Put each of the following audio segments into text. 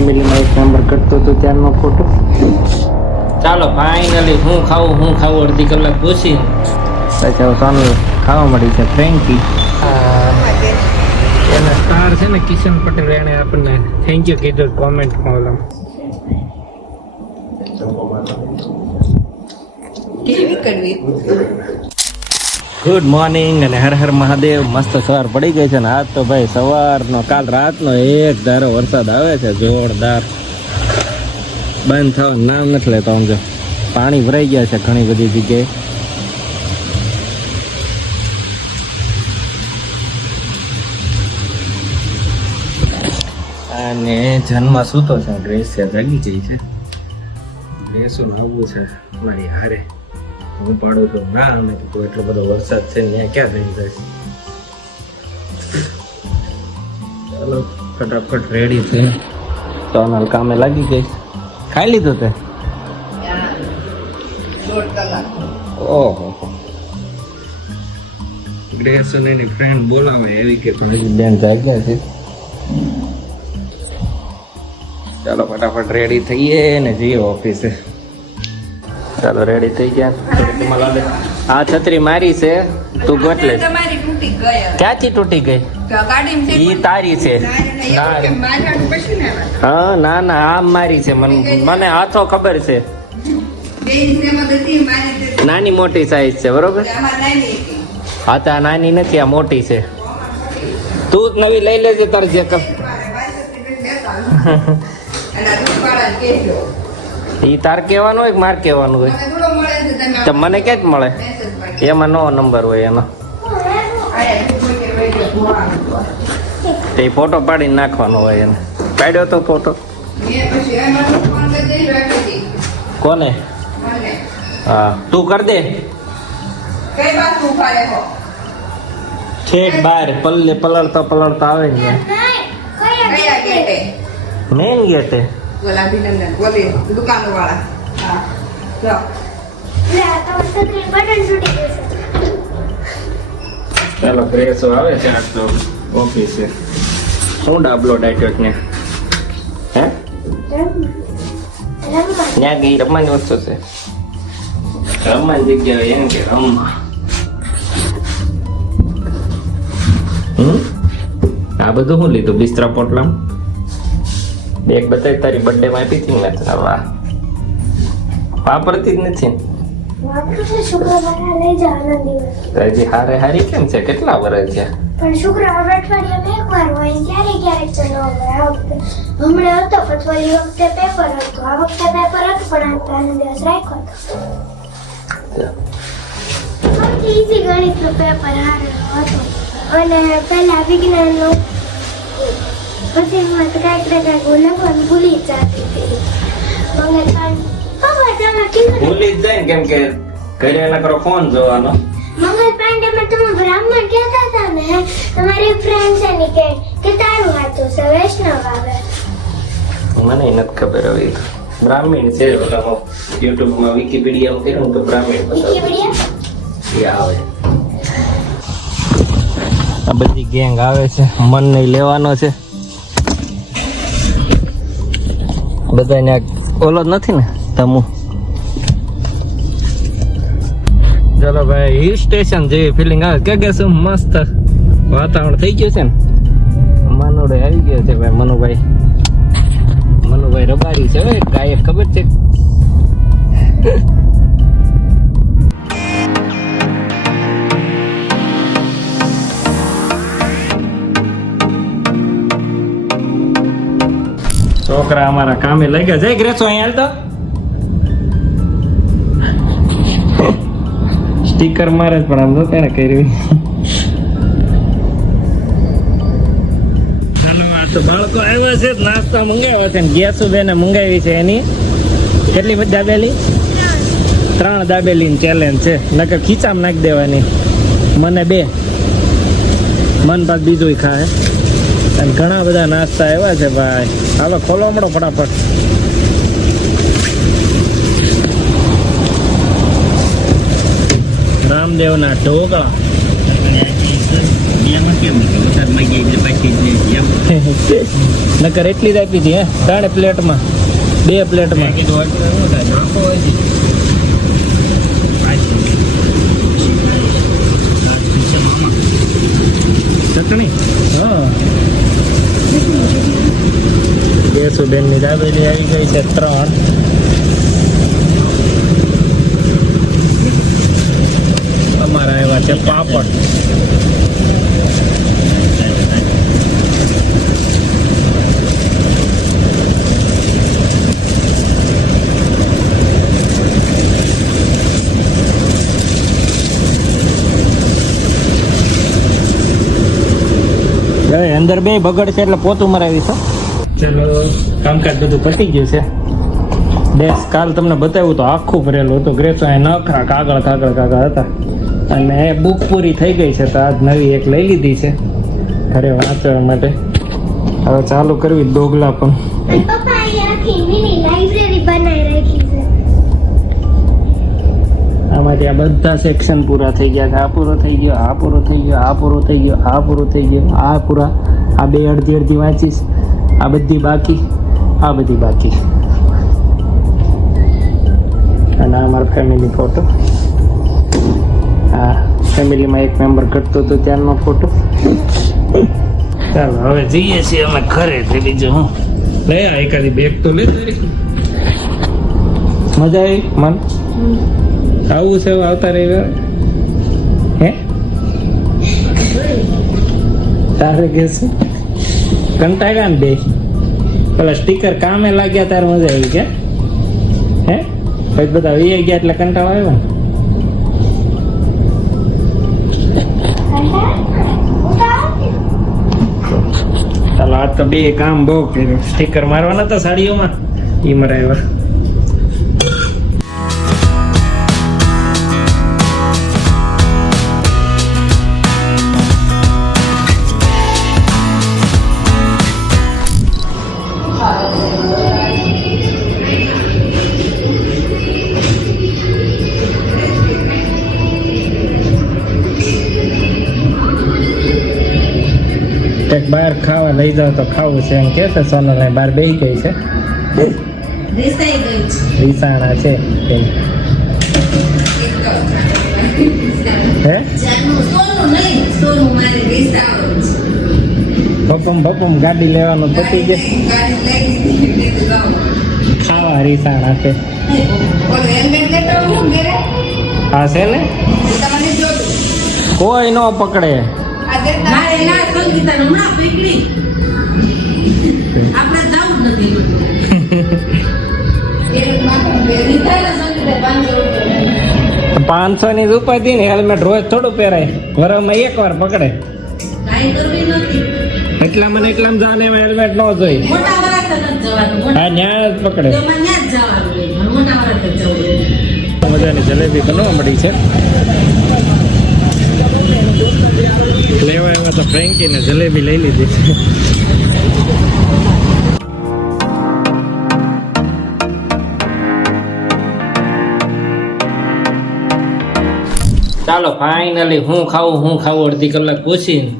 ફેમિલીમાં એક નંબર કરતો હતો ત્યારનો ફોટો. ચાલો ફાઇનલી હું ખાવું અડધી કલાક પૂછી પછી સોનલ ખાવા મળી છે ફ્રેન્કી. એના સ્ટાર છે ને કિશન પટેલ, એને આપણને થેન્ક યુ કીધું કોમેન્ટમાં. ઓલા ગુડ મોર્નિંગ અને હર હર મહાદેવ. મસ્ત સવાર પડી ગઈ છે ને આજ તો ભાઈ સવારનો કાલ રાતનો એક ધારો વરસાદ આવે છે જોરદાર. બંધ થવાનું નામ નથી લેતો. સમજો પાણી ભરાઈ ગયા છે ઘણી બધી જગ્યાએ. અને જન્મમાં સૂતો છે, ડ્રેસ છે જાગી ગઈ છે. ડ્રેસું આવવું છે મારી હારે, હું પાડું છું ના. અમે તો એટલો બધો વરસાદ છે ને ક્યાં થઈ જાય. ચાલો ફટાફટ રેડી છે. સોનલ કામે લાગી ગઈ. ખાઈ લીધું તે? ઓહો, ગ્રેસન એની ફ્રેન્ડ બોલાવે એવી કે થોડી બેન જાગ્યા છે. ચાલો ફટાફટ રેડી થઈએ ને જઈએ ઓફિસે. ચાલો રેડી થઈ ગયા. આ છત્રી મારી છે, તું ગોઠલે. ક્યાંથી તૂટી ગઈ? ઈ તારી છે. હા ના ના આમ મારી છે. મને હાથો ખબર છે. નાની મોટી સાઈઝ છે બરોબર. હા તો આ નાની નથી, આ મોટી છે. તું જ નવી લઈ લેજે તાર જે ઈ તાર કહેવાનું હોય કે માર કહેવાનું હોય? તો મને ક્યાં જ મળે? એમાં નો નંબર હોય એનો. એ ફોટો પાડીને નાખવાનો હોય એને. પાડ્યો તો ફોટો કોને? હા તું કર દે. છેક બાર પલળતા આવે ને મેન ગેટે. ચાલો ફ્રેશો આવે છે આજ તો ઓફિસે. શું ડાબલો ડાયટ ને હે ત્યાં ગઈ રમવાની વસ્તુ છે. રમવાની જગ્યાએ એમ કે રમવા. આ બધું શું લીધું બિસ્તરા પોટલા? એક બતાવી તારી બર્થડે માં આપી હતી ને. વાહ, વાપરતી જ નથી. હજી હારે હારી કેમ છે? કેટલા વર્ષ છે? પણ શુક્રવાર અઠવાડિયામાં એકવાર હોય, ક્યારેક તો ન હોય. આ વખતે હમણાં હતો પથવારી વખતે પેપર હતું, આ વખતે પેપર હતું પણ આ ત્રણ દિવસ રાખ્યો હતો. સૌથી ઈઝી ગણિતનું પેપર હારે હતું અને પહેલા વિજ્ઞાનનું પછી તો કાંઈક ને કાંઈક હું લખવાનું ભૂલી જ જતી હતી. ભૂલી જ જાય કેમ કે ઘરે ના કરો ફોન જોવાનો. મંગલ પાંડેમાં તમે બ્રાહ્મણ કહેતા હતા ને, તમારી ફ્રેન્ડ છે ને કે તારું હાથું છે વૈષ્ણવ આવે. મને નથી ખબર હવે. બ્રાહ્મણ છે યુટ્યુબ માં વિકીપીડિયા કર્યું તો બ્રાહ્મણ બતાવે આવે. આ બધી ગેંગ આવે છે, મન નહીં લેવાનો છે. બધાને ઓલો નથી ને તમુ. ચલો ભાઈ હિલ સ્ટેશન જેવી ફિલિંગ આવે કે શું મસ્ત વાતાવરણ થઈ ગયું છે ને. મનુડે આવી ગયો છે ભાઈ. મનુભાઈ રબારી છે હવે ગાયક ખબર છે. છોકરા અમારા કામે લઈ ગયા. જય ગ્રેસો અહીં હાલ તો. સ્ટીકર મારે જ પણ આમ તો તેને કર્યું. ચાલો આ તો બાળકો આવ્યા છે, નાસ્તા મંગાવ્યા છે. ગેસુ બેને મંગાવી છે એની કેટલી બધી દાબેલી? 3 દાબેલી ચેલેન્જ છે. નકર ખીચામાં નાખી દેવાની. મને 2, મન બાદ બીજું ખાય. અને ઘણા બધા નાસ્તા આવ્યા છે ભાઈ. હાલો ખોલો મળો ફટાફટ. રામદેવના ઢોકળા. કેમ વરસાદમાં ગયા પછી નકર એટલી જ આપી હતી હે 3 પ્લેટમાં 2 પ્લેટમાં ચટણી હા બેસુબેનની દાબેલી આવી ગઈ છે 3 અમારા આવ્યા છે પાપડ અંદર બે બગડ છે એટલે પોતું મરાવી છે ચલો કામકાજ બધું પતી ગયું છે ડેસ્ક કાલ તમને બતાવ્યું તો આખું ભરેલું હતું ગ્રેસો એ નખરા કાગળ હતા અને બુક પૂરી થઈ ગઈ છે તો આજ નવી એક લઈ લીધી છે ઘરે વાંચવા માટે હવે ચાલુ કરવી ડોગલા પણ પપ્પા અહીંયા આખી મિની લાઇબ્રેરી બનાવી રાખી છે આમાંથી આ બધા સેક્શન પૂરા થઈ ગયા છે આ પૂરો થઈ ગયો આ પૂરો થઈ ગયો આ પૂરો થઈ ગયો આ પૂરો થઈ ગયો આ પૂરા આ બે અડધી વાંચીશ આ બધી બાકી આ બધી બાકી અને આ મારો ફેમિલી ફોટો હા ફેમિલીમાં એક મેમ્બર ઘટતો હતો ત્યારનો ફોટો ચાલો હવે જઈએ છીએ અમે ઘરે થી બીજું હું લઈ આ એકાદી બેગ તો લઈ મજા આવી મન આવું છે આવતા રવિવાર હે તારે કે છે કંટાળ્યા ને બે પેલા સ્ટીકર કામે લાગ્યા તારે મજા આવી કે હે પછી બધા વી ગયા એટલે કંટાળો આવ્યો ચાલો આજ તો બે કામ બહુ કર્યું સ્ટીકર મારવાના હતા સાડીઓમાં એ મરાવ્યા એક બહાર ખાવા લઈ જાવ તો ખાવું છે એમ કે છે સોનલ બહાર બેસી ગઈ છે રીસાણા છે હે બપમ ગાડી લેવાનું પતી જાય ખાવા રીસાણા છે હા છે ને કોઈ નો પકડે પાંચસો ની રૂપિયા ને હેલ્મેટ રોજ થોડું પહેરાય વરમાં એક વાર પકડે એટલામાં જાને હેલ્મેટ ન જોઈ હા ન્યા જ પકડે મજાની જલેબી બનવા મળી છે લેવા એમાં તો ફ્રેન્કી ને જલેબી લઈ લીધી ચાલો ફાઇનલી હું ખાવું અડધી કલાક પૂછીને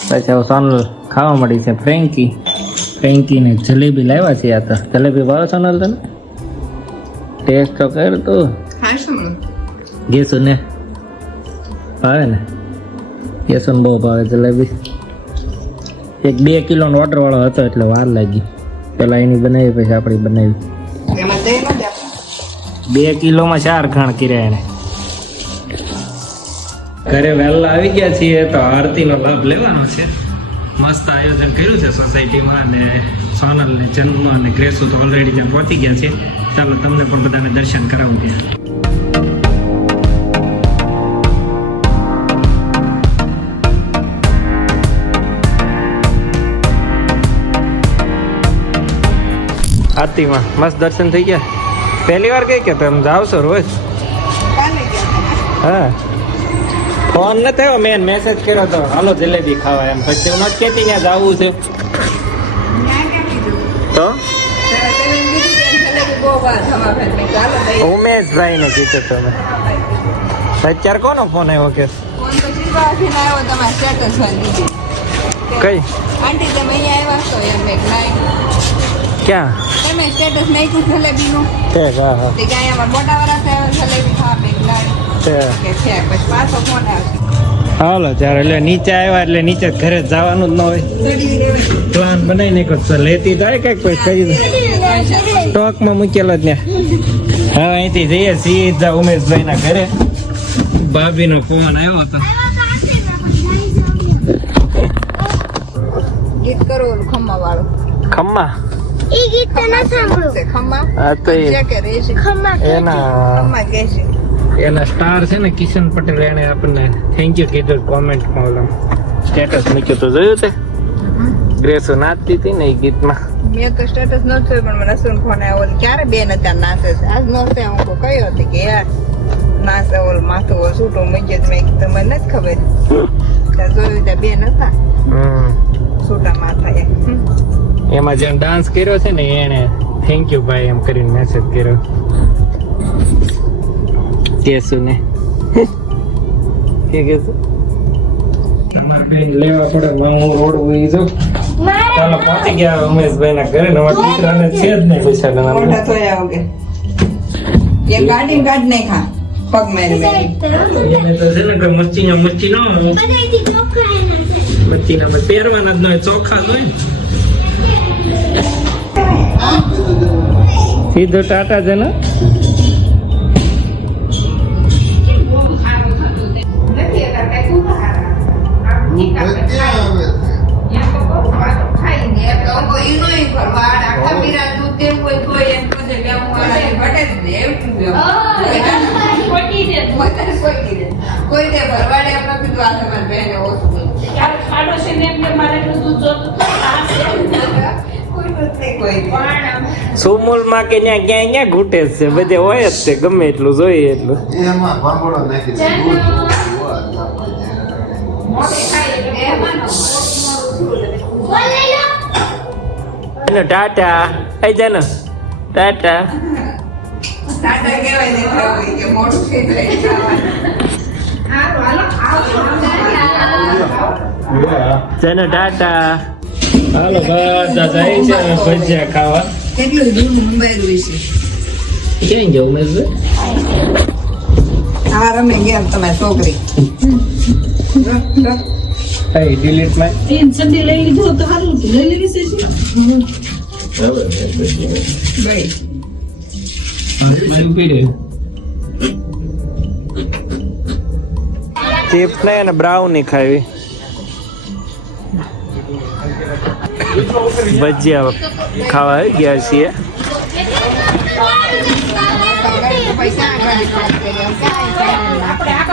પછી હવે સોનલ ખાવા મળી છે ફ્રેન્કી ને જલેબી લાવ્યા છે આ તો જલેબી ભાવે સોનલ તને ટેસ્ટ તો કર તું ગેસુ ને ભાવે ને કેસન બહુ ભાવે જલેબી 1-2 કિલોનો ઓર્ડર વાળો હતો એટલે વાર લાગી પેલા એની બનાવી પછી આપણી બનાવી 2 કિલોમાં 4 ઘાણ કર્યા એને ઘરે વહેલા આવી ગયા છીએ તો આરતીનો લાભ લેવાનો છે મસ્ત આયોજન કર્યું છે સોસાયટીમાં અને સોનલ ને જન્મ અને ગ્રેસો તો ઓલરેડી ત્યાં પહોંચી ગયા છે ચાલો તમને પણ બધાને દર્શન કરાવું ત્યાં આરતીમાં મસ્ત દર્શન થઈ ગયા પહેલી વાર કઈ કે તમે જાવ છો રોજ હા ફોન ન થયો મેં મેસેજ કર્યો તો હાલો જલેબી ખાવા એમ પછી હું નથી કહેતી ત્યાં જવું છે તો ઉમેશભાઈ ને કીધું તમે અત્યારે કોનો ફોન આવ્યો કે કઈ આંટી તમે અહીંયા આવ્યા છો એમ મેં લાઈન ક્યાં તમે સ્ટેટસ નાખ્યું જલેબીનું તે હા તે કે અહીંયા અમારા મોટાવાળા છે જલેબી ખાવા મેં લાઈન તે કે છે પછી પાછો ફોન આવશે હાલો ત્યારે એટલે નીચે આવ્યા એટલે નીચે ઘરે જવાનું જ ન હોય પ્લાન બનાવી નાખ્યો તો લેતી તો કઈક કોઈ કરી દે સ્ટોકમાં મૂકેલો જ ને હવે અહીંથી જઈએ સીધા ઉમેશભાઈના ઘરે ભાભીનો ફોન આવ્યો હતો ગીત કરો ઓલું ખમ્મા વાળું ખમ્મા ઈ ગીત તો ન સાંભળું ખમ્મા હા તો છે કે રેશે ખમ્મા એના ખમ્મા કે છે એના સ્ટાર છે ને કિશન પટેલ એને આપણને થેન્ક યુ કીધું કોમેન્ટમાં ઓલા સ્ટેટસ મૂક્યું તો જોયું તે ગ્રેસો નાચતી હતી ને એ ગીતમાં મેં તો સ્ટેટસ ન જોયું પણ મને રસુન ફોન આવ્યો ઓલી ક્યારે બેન અત્યારે નાચે છે આજ નહોતે હું કયો હતી કે યાર નાચે ઓલ માથું ઓલ છૂટું મૂકી મેં કીધું મને નથી ખબર ત્યાં જોયું ત્યાં બેન હતા છૂટા માથા એમાં જેમ ડાન્સ કર્યો છે ને એને થેન્ક યુ ભાઈ એમ કરીને મેસેજ કર્યો કેસુને કે કેસુ અમાર બેન લેવા પડે હું રોડ ઉઈ જાઉં ચાલો પહોંચી ગયા ઉમેશભાઈ ના ઘરે નવા દીકરાને છે જ નહીં પૈસા મોટા ગણા થયા આવગે એ ગાડી ગાડ નહીં ખા પગ મેરી મેરી એને તો છે ને કે મચ્છી નો બધાયથી ચોખ્ખા એના છે મચ્છી ના પહેરવાના જ ન હોય ચોખા જ હોય ને સીધો ટાટા છે ને કોઈ દે ભરવાડે આપણા પીધું આ તમારે બહેને ઓછું સુમુલ માં કે ત્યાં ક્યાં ઘૂટે જ છે બધે હોય જ છે ગમે એટલું જોઈએ એટલું એમાં ભાંગોળો નાખી દે બોલ લઈ લો એનો ટાટા આઈ જા ને ટાટા ટાટા કહેવાય ને ખાવું કે મોટું થઈ જાય જેનો ટાટા હાલો બધા જાય છે ભજીયા ખાવા કેટલું દૂર મુંબઈ છે ક્યાં જવું મેં આ રમે ગયા તમારી છોકરી hey delete my સંડે લઈ લીધો તો સારું હતું લઈ લેવી છે ભાઈ ચિપ્સ ને અને બ્રાઉની ખાવી ભજીયા ખાવા આવી ગયા છીએ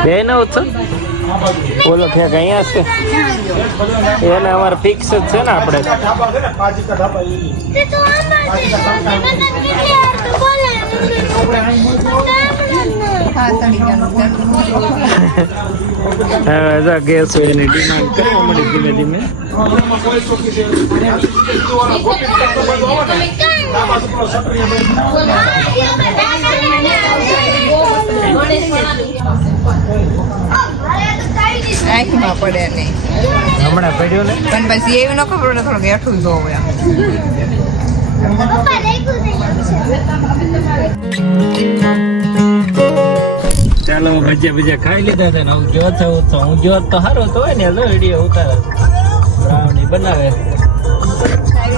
બે ને ઓછો ઓલો ફેક અહીંયા છે એને અમારે ફિક્સ જ છે ને આપણે તે તો આમાં છે મદદ નીકળે તો બોલે હવે જો ગેસ એની ડિમાન્ડ કરવા મળી ધીમે ધીમે આંખમાં પડે નહીં હમણાં પડ્યું ને પણ પછી એવું ન ખબર પડે થોડુંક હેઠું જોવું એમ પપ્પા લખ્યું છે ચાલો ભજીયા ખાઈ લીધા છે ને હું જો છું હું જો તો સારો તો હોય ને લો વિડીયો ઉતારે બ્રાઉની બનાવે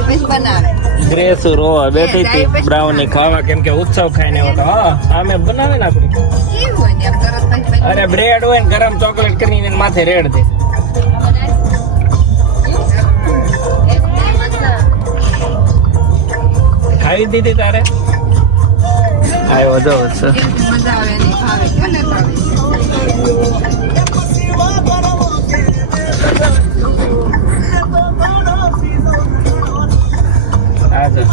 પછી બનાવે ગ્રેસ રોવા બેઠી હતી બ્રાઉની ખાવા કેમ કે ઉત્સવ ખાઈને આવ્યો હા સામે બનાવે ને આપડી કેવું હોય ને આમ તરત પછી અરે બ્રેડ હોય ને ગરમ ચોકલેટ કરીને માથે રેડ દે ખાવી દીધી તારે આવ્યો જો છે મજા આવે નહીં ભાવે કોને ભાવે આ જો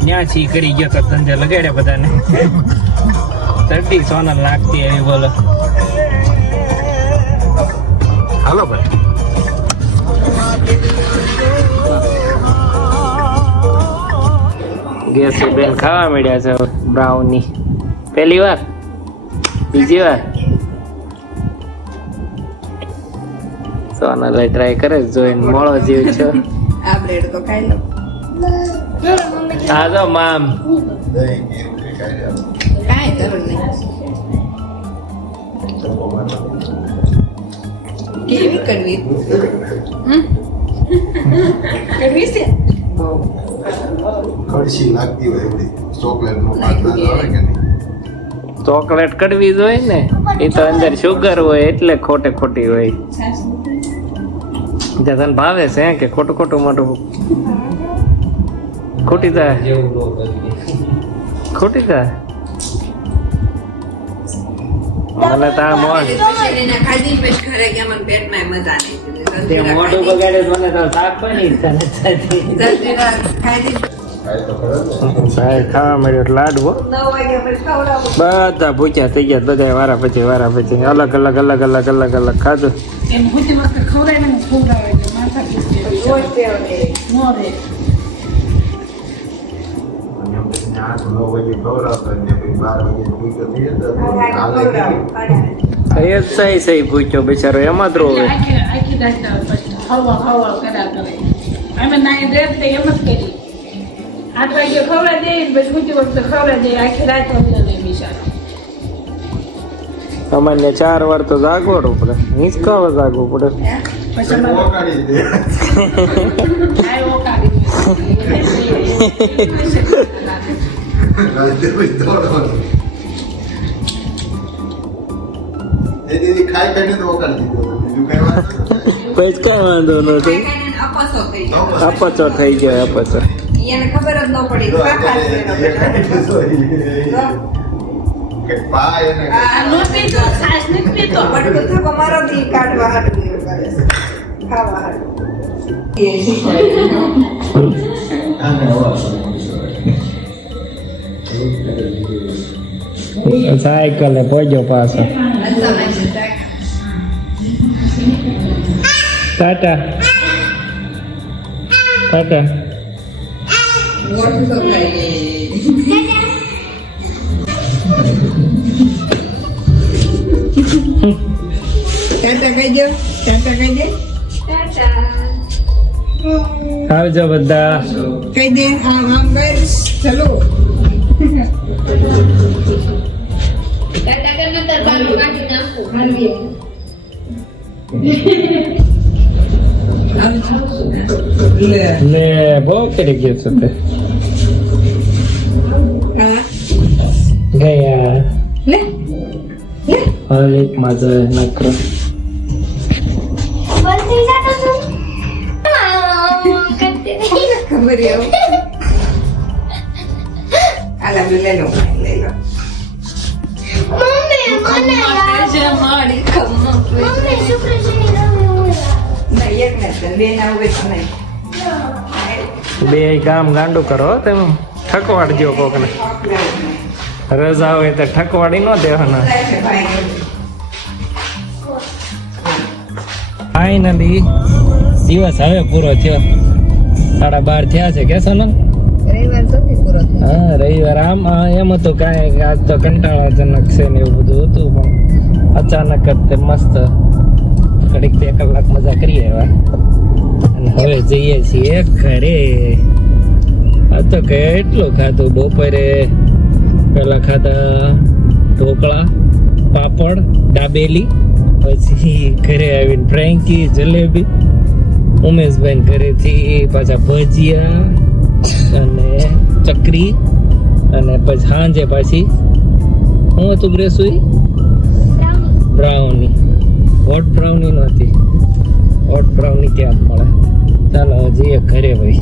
ત્યાં છી કરી ગયો તો ધંધે લગાડ્યા બધાને 30 સોનલ લાગતી એવી બોલો હાલો ભાઈ ગેસ બેન ખાવા મળ્યા છે બ્રાઉની પહેલી વાર બીજી વાર સોનલ ટ્રાય કરે છે, જોઈને મોળો જીવ છે. આ બ્રેડ તો ખાઈ લો. આ જો મામ દહીં કે એવું કંઈ ખાઈ લેવાનું. કાંઈ જરૂર નહીં. કેવી કરવી? કરવી છે? બહુ. કડશી લાગતી હોય એવડી ચોકલેટનો પાત્ર આવે કે નહીં? ચોકલેટ કડવી જ હોય ને, એ તો અંદર શુગર હોય એટલે ખોટે ખોટી હોય. તને ભાવે છે હે કે ખોટું ખોટું મોટું ખોટી થાય ખોટી થાય મને તો આ મોઢ એને ખાધી પછી ઘરે ગયા મને પેટમાં મજા નહીં. તે મોઢું બગાડે તો મને તો શાક પણ ઈચ્છા નથી થતી. જલ્દીરા ખાઈ ખાય તો ખરો ને. સાહેબ ખાવા મળ્યો લાડવો 9 વાગ્યા પછી ખવડાવું. બધા ભૂખ્યા થઈ ગયા બધા વારા પછી અલગ અલગ ખાધું. એમ બધી વખતે ખવડાય ને ખવડાવે એટલે માથા રોજ તેઓ ને. નો રે અને એમ કરીને 8-9 વાગે ખવડાવતા ને પછી 12 વાગે ભૂખ્યો થઈ જતો. હાલે ખવડાવું. એ સહી ભૂખ્યો બિચારો એમાં જ રોવે. આખી દાંતા પછી હવા કર્યા કરે અમે નાઈ રેત તે એમ જ કરી 8 વાગે ખવડાવી દે પછી બધી વખતે ખવડાવી દે આખી રાત અમને નહીં બિચારો સામાન્ય 4 વાર તો જાગવાનું પડે, હિંચકાવા જાગવું પડે. પછી અમે ઓકાળી દે. આયો કાઢી રાતે પછી દોડવાનું. એ દીદી ખાઈ ખાઈને તો ઓકાળી દીધો. બીજું કઈ વાત નથી. પછી કઈ વાંધો નથી. ખાઈને અપચો થઈ ગયો. અપચો થઈ ગયો અપચો. એને ખબર જ ન પડી. જો ખાસ અત્યારે કર્યો એ ખાઈને જોઈ. કે પાય એને આ લોટી તો સાસ નથી પીતો બટકું થકો મારો દી કાઢવા હાટું એવું કરે છે. ખાવા હાટું. સાયકલે પહોંચ્યો પાછો. ટાટા ટાટા. મોટું તો ખાઈ. ટાટા કહી દો. ટાટા કહી દે. આવજો બધા. કહી દે. આમ આમ કર. ચલો. ને બહુ કરી ગયો છો તે હા. ગયા લે. હરેક માં જાય નકરો. બોલતી જાતો તું કરતી રહી. ખબર એવું. આલા લઈ લો. લઈ લો. મમ્મી મને માડી મમ્મી શુક્ર શનિ રવિ હોય. નહીં એક ને બે ના હોય તો નહીં. બે કામ ગાંડું કરો હો તમે. ઠકવાડજો કોકને. રજા હોય તો ઠકવાડી ન દેવાના. ફાઇનલી દિવસ હવે પૂરો થયો. 12:30 થયા છે કે સોનલ? રવિવાર સુધી પૂરો થયો. હા રવિવાર. આમ એમ હતું કાંઈ આજ તો કંટાળાજનક છે ને એવું બધું હતું પણ અચાનક જ તે મસ્ત ઘડીક 2 કલાક મજા કરીએ એવા અને હવે જઈએ છીએ ઘરે. આ તો કેટલું ખાધું. બપોરે પેલા ખાધા ઢોકળા, પાપડ, દાબેલી, પછી ઘરે આવીને ફ્રેન્કી, જલેબી, ઉમેશભાઈ ઘરેથી પાછા ભજીયા અને ચકરી અને પછી સાંજે પાછી હું હતું બ્રેસુઈ બ્રાઉની. હોટ બ્રાઉની નહોતી. હોટ બ્રાઉની ક્યાં મળે. ચાલો જઈએ ઘરે ભાઈ.